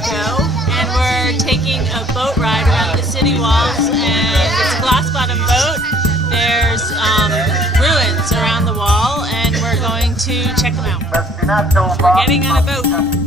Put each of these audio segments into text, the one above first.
Akko, and we're taking a boat ride around the city walls, and it's a glass-bottom boat. There's ruins around the wall, and we're going to check them out. We're getting on a boat.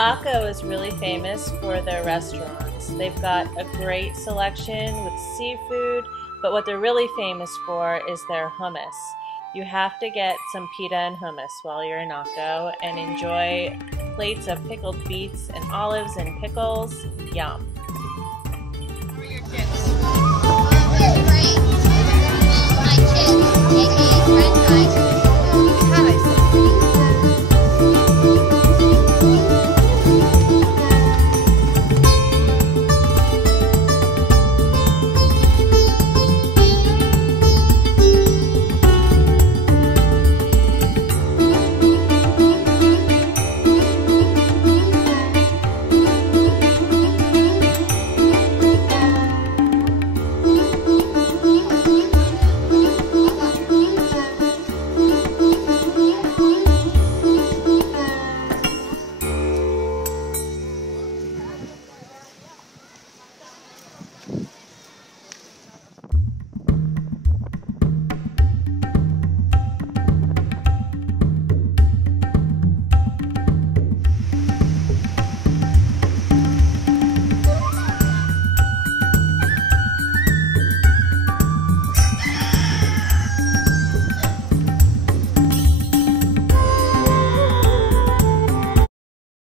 Akko is really famous for their restaurants. They've got a great selection with seafood, but what they're really famous for is their hummus. You have to get some pita and hummus while you're in Akko and enjoy plates of pickled beets and olives and pickles. Yum!